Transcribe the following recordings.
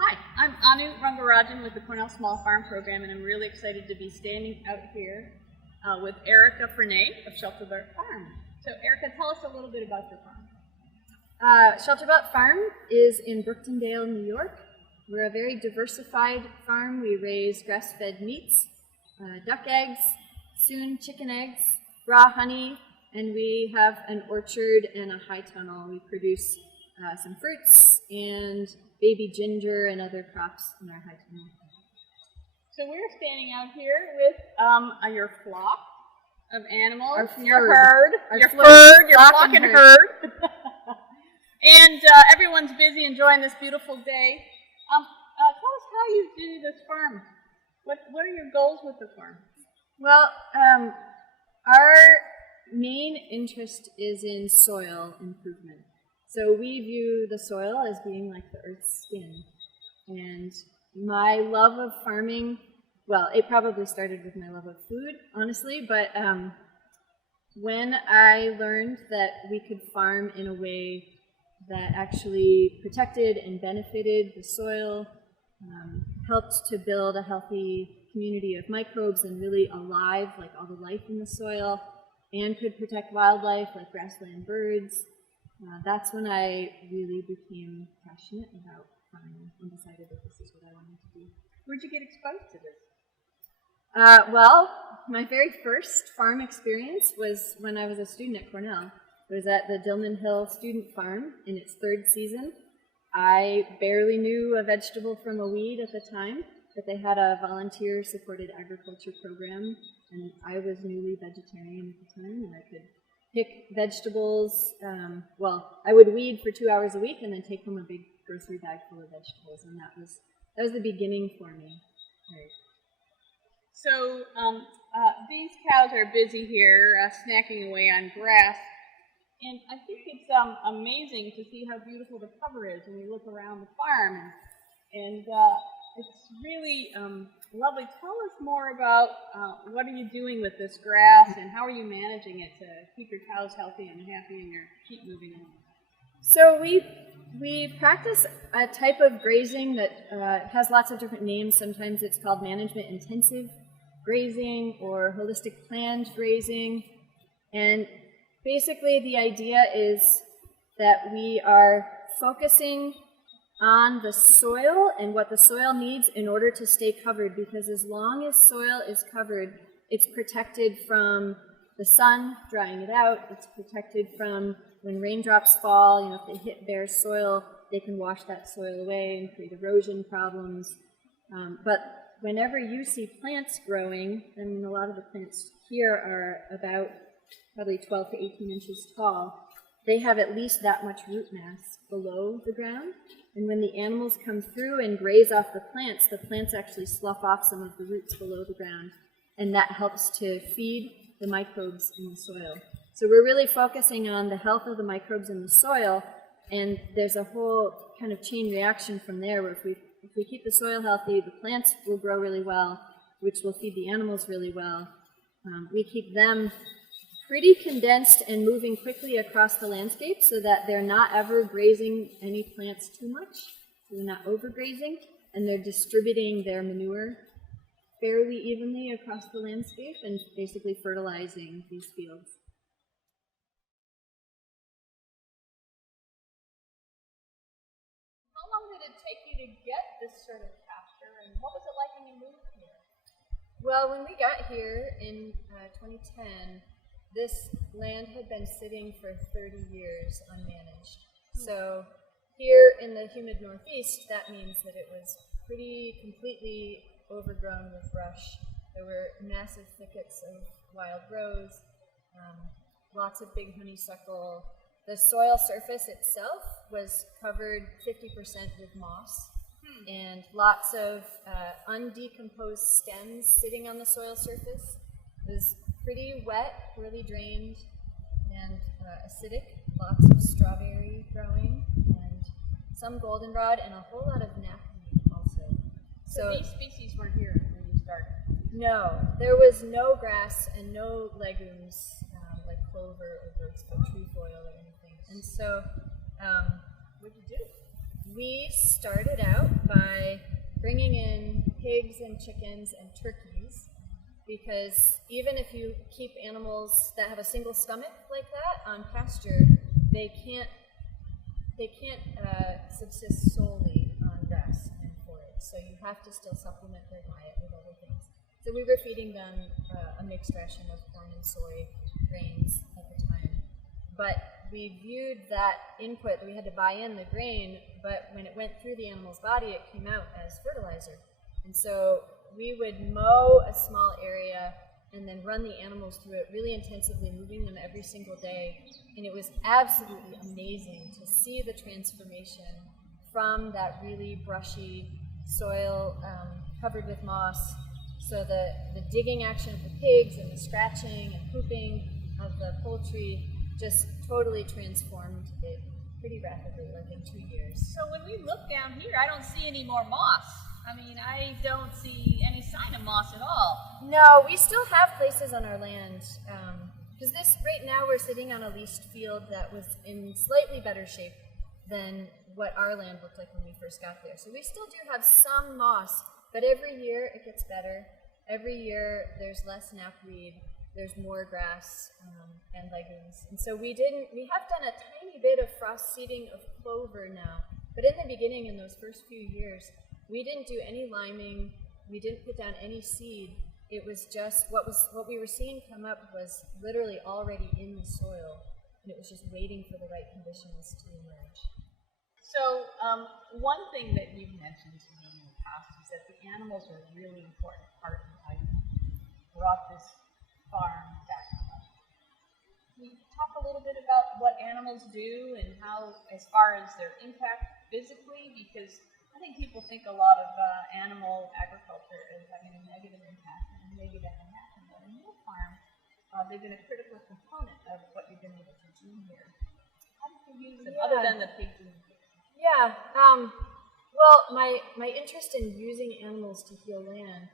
Hi, I'm Anu Rangarajan with the Cornell Small Farm Program, and I'm really excited to be standing out here with Erica Frenay of Shelterbelt Farm. So Erica, tell us a little bit about your farm. Shelterbelt Farm is in Brooktondale, New York. We're a very diversified farm. We raise grass-fed meats, duck eggs, soon chicken eggs, raw honey, and we have an orchard and a high tunnel. We produce some fruits and baby ginger and other crops in our high tunnel. So we're standing out here with your flock of animals, your flock and herd. And everyone's busy enjoying this beautiful day. Tell us how you do this farm. What are your goals with the farm? Well, our main interest is in soil improvement. So we view the soil as being like the earth's skin. And my love of farming, well, it probably started with my love of food, honestly, but when I learned that we could farm in a way that actually protected and benefited the soil, helped to build a healthy community of microbes and really alive, like all the life in the soil, and could protect wildlife like grassland birds, that's when I really became passionate about farming and decided that this is what I wanted to do. Where'd you get exposed to this? Well, my very first farm experience was when I was a student at Cornell. It was at the Dillman Hill Student Farm in its third season. I barely knew a vegetable from a weed at the time, but they had a volunteer-supported agriculture program, and I was newly vegetarian at the time, and I could pick vegetables. Well, I would weed for 2 hours a week and then take home a big grocery bag full of vegetables, and that was the beginning for me. Right. So these cows are busy here snacking away on grass, and I think it's amazing to see how beautiful the cover is when we look around the farm, and it's really lovely. Tell us more about what are you doing with this grass and how are you managing it to keep your cows healthy and happy and your sheep moving along? So we practice a type of grazing that has lots of different names. Sometimes it's called management intensive grazing or holistic planned grazing. And basically the idea is that we are focusing on the soil and what the soil needs in order to stay covered, because as long as soil is covered, it's protected from the sun drying it out, it's protected from when raindrops fall, if they hit bare soil, they can wash that soil away and create erosion problems. But whenever you see plants growing, a lot of the plants here are about probably 12 to 18 inches tall, they have at least that much root mass below the ground. And when the animals come through and graze off the plants actually slough off some of the roots below the ground, and that helps to feed the microbes in the soil. So we're really focusing on the health of the microbes in the soil, and there's a whole kind of chain reaction from there where if we keep the soil healthy, the plants will grow really well, which will feed the animals really well. We keep them pretty condensed and moving quickly across the landscape so that they're not ever grazing any plants too much, so they're not overgrazing, and they're distributing their manure fairly evenly across the landscape and basically fertilizing these fields. How long did it take you to get this sort of pasture, and what was it like when you moved here? Well, when we got here in 2010, this land had been sitting for 30 years unmanaged. So here in the humid Northeast, that means that it was pretty completely overgrown with brush. There were massive thickets of wild rose, lots of big honeysuckle. The soil surface itself was covered 50% with moss, and lots of undecomposed stems sitting on the soil surface. It was pretty wet, poorly drained, and acidic. Lots of strawberry growing, and some goldenrod, and a whole lot of knapweed also. So these species weren't here when you started? No, there was no grass and no legumes like clover or birdsfoot trefoil or anything. And so, what did you do? We started out by bringing in pigs and chickens and turkeys, because even if you keep animals that have a single stomach like that on pasture, they can't subsist solely on grass and forage. So you have to still supplement their diet with other things. So we were feeding them a mixed ration of corn and soy grains at the time. But we viewed that input, we had to buy in the grain, but when it went through the animal's body, it came out as fertilizer. And so we would mow a small area and then run the animals through it really intensively, moving them every single day. And it was absolutely amazing to see the transformation from that really brushy soil covered with moss. So the digging action of the pigs and the scratching and pooping of the poultry just totally transformed it pretty rapidly, like in 2 years. So when we look down here, I don't see any more moss. I mean, I don't see any sign of moss at all. No, we still have places on our land, because right now we're sitting on a leased field that was in slightly better shape than what our land looked like when we first got there. So we still do have some moss, but every year it gets better. Every year there's less knapweed, there's more grass and legumes. And so we have done a tiny bit of frost seeding of clover now, but in the beginning, in those first few years, we didn't do any liming, we didn't put down any seed. It was just what we were seeing come up was literally already in the soil, and it was just waiting for the right conditions to emerge. So one thing that you've mentioned to me in the past is that the animals are a really important part of how you brought this farm back home. Can you talk a little bit about what animals do and how, as far as their impact physically? Because I think people think a lot of animal agriculture as having a negative impact, and maybe that can happen. But in your farm, they've been a critical component of what you've been able to do here. How did you use them, other than the pigs and the chickens? Yeah. Well, my interest in using animals to heal land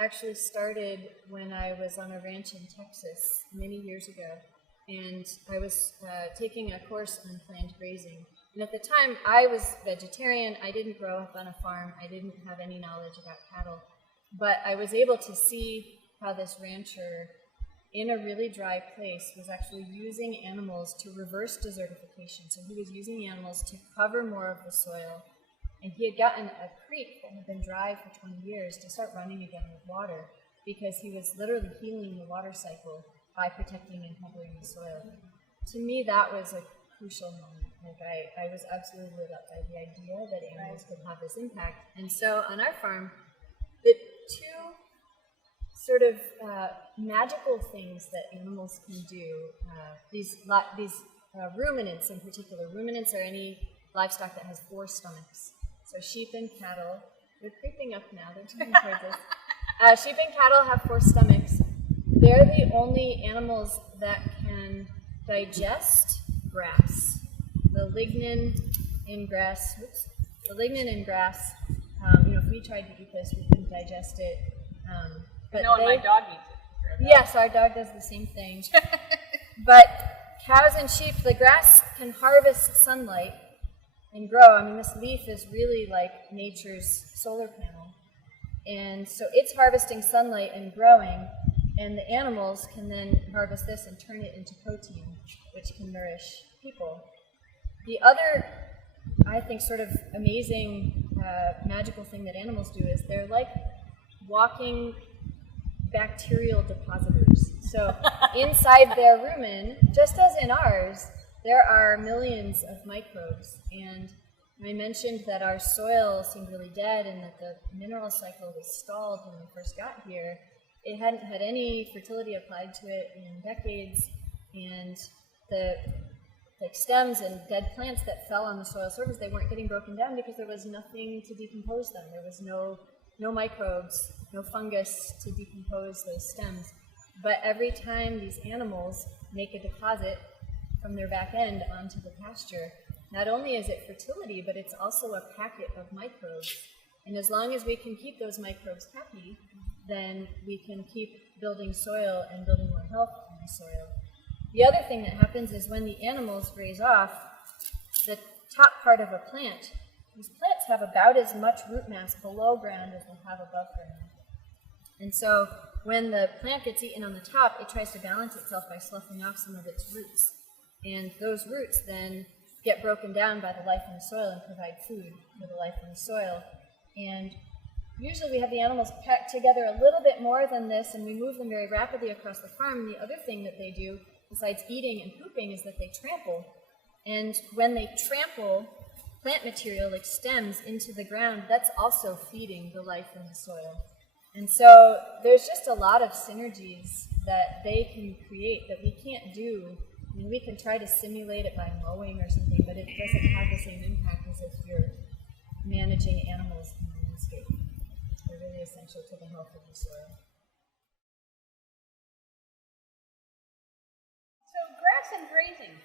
actually started when I was on a ranch in Texas many years ago, and I was taking a course on planned grazing. And at the time, I was vegetarian. I didn't grow up on a farm. I didn't have any knowledge about cattle. But I was able to see how this rancher, in a really dry place, was actually using animals to reverse desertification. So he was using the animals to cover more of the soil. And he had gotten a creek that had been dry for 20 years to start running again with water, because he was literally healing the water cycle by protecting and covering the soil. To me, that was a crucial moment. Like I was absolutely lit up by the idea that animals could have this impact. And so on our farm, the two sort of magical things that animals can do, these ruminants in particular. Ruminants are any livestock that has 4 stomachs. So sheep and cattle, they're creeping up now, they're turning towards us. Sheep and cattle have 4 stomachs. They're the only animals that can digest grass. The lignin in grass, if we tried to eat this, we couldn't digest it. But my dog eats it. Yes, our dog does the same thing. But cows and sheep, the grass can harvest sunlight and grow. I mean, this leaf is really like nature's solar panel. And so it's harvesting sunlight and growing, and the animals can then harvest this and turn it into protein, which can nourish people. The other, I think, sort of amazing, magical thing that animals do is they're like walking bacterial depositors. So inside their rumen, just as in ours, there are millions of microbes. And I mentioned that our soil seemed really dead and that the mineral cycle was stalled when we first got here. It hadn't had any fertility applied to it in decades, and the stems and dead plants that fell on the soil surface, they weren't getting broken down because there was nothing to decompose them. There was no microbes, no fungus to decompose those stems. But every time these animals make a deposit from their back end onto the pasture, not only is it fertility, but it's also a packet of microbes. And as long as we can keep those microbes happy, then we can keep building soil and building more health in the soil. The other thing that happens is when the animals graze off, the top part of a plant, these plants have about as much root mass below ground as they have above ground. And so when the plant gets eaten on the top, it tries to balance itself by sloughing off some of its roots. And those roots then get broken down by the life in the soil and provide food for the life in the soil. And usually we have the animals packed together a little bit more than this, and we move them very rapidly across the farm. And the other thing that they do, besides eating and pooping, is that they trample. And when they trample plant material, like stems, into the ground, that's also feeding the life in the soil. And so there's just a lot of synergies that they can create that we can't do. I mean, we can try to simulate it by mowing or something, but it doesn't have the same impact as if you're managing animals in the landscape. They're really essential to the health of the soil. So grass and grazing.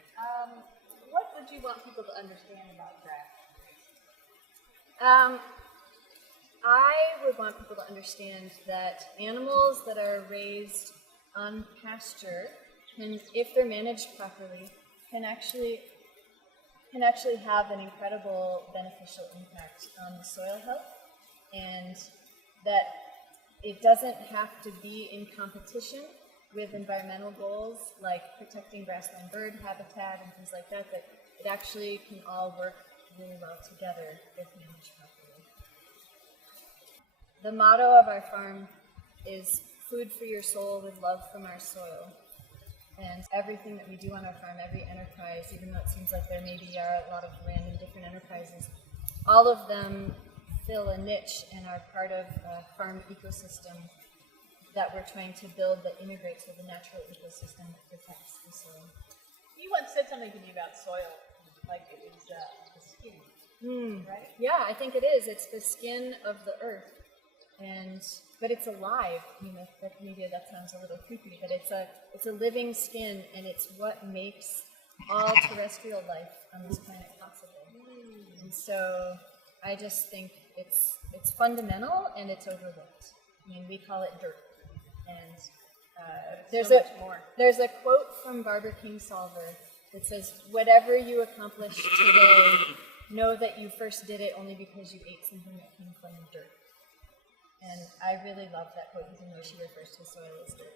What would you want people to understand about grass? I would want people to understand that animals that are raised on pasture, and if they're managed properly, can actually have an incredible beneficial impact on the soil health, and that it doesn't have to be in competition with environmental goals like protecting grassland bird habitat and things like that, that it actually can all work really well together if managed properly. The motto of our farm is food for your soul with love from our soil. And everything that we do on our farm, every enterprise, even though it seems like there maybe are a lot of random different enterprises, all of them fill a niche and are part of a farm ecosystem that we're trying to build that integrates with the natural ecosystem that protects the soil. You once said something to me about soil, like it was the skin, right? Yeah, I think it is. It's the skin of the earth. But it's alive. You know, maybe that sounds a little creepy, but it's a living skin, and it's what makes all terrestrial life on this planet possible. And so I just think it's fundamental and it's overlooked. I mean, we call it dirt. And there's a quote from Barbara Kingsolver that says, "Whatever you accomplish today, know that you first did it only because you ate something that came from dirt." And I really love that quote, even though she refers to soil as dirt.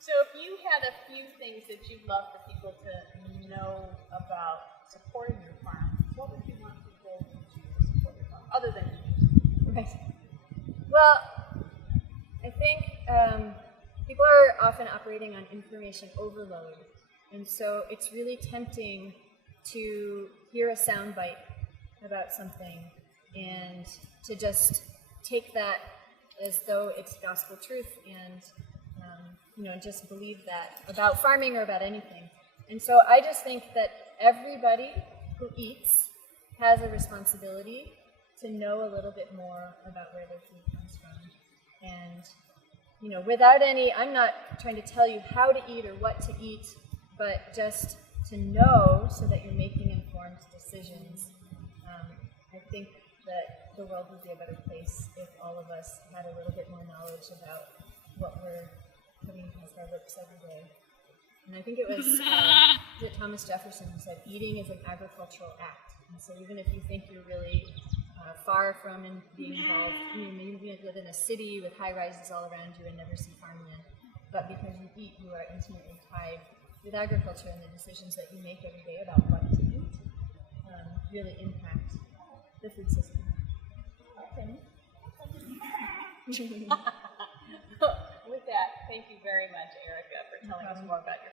So if you had a few things that you'd love for people to know about supporting your farm, what would you want people to do to support your farm, other than you? Right. Well, I think people are often operating on information overload. And so it's really tempting to hear a soundbite about something and to just take that as though it's gospel truth and just believe that about farming or about anything. And so I just think that everybody who eats has a responsibility to know a little bit more about where their food comes from. And without any, I'm not trying to tell you how to eat or what to eat, but just to know so that you're making informed decisions. I think that the world would be a better place if all of us had a little bit more knowledge about what we're putting past our lips every day. And I think it was Thomas Jefferson who said, eating is an agricultural act. And so even if you think you're really far from and being involved, maybe you live in a city with high rises all around you and never see farmland, but because you eat, you are intimately tied with agriculture, and the decisions that you make every day about what to eat really impact the food system. Okay. With that, thank you very much, Erica, for telling us more about your